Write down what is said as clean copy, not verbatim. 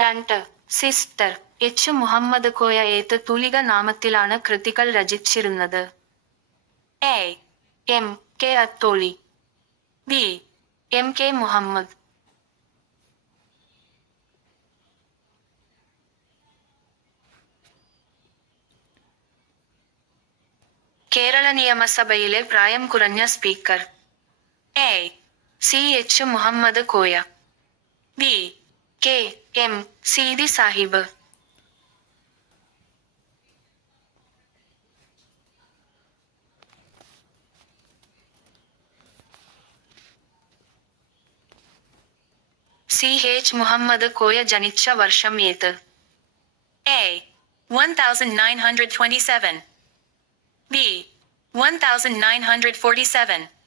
രണ്ട്. Sister H Muhammad Koya ഏത് തൂലിക നാമത്തിലാണ് കൃതികൾ രചിച്ചിരുന്നത്? A. M K Atholi, B. M K Muhammad. Kerala നിയമസഭയിലെ പ്രായം കുറഞ്ഞ speaker? A. C H Muhammad Koya, B. K M Seethi Sahib. C H Muhammad Koya ജനിച്ച വർഷം ഏത്? എ. 1927, ബി. 1947,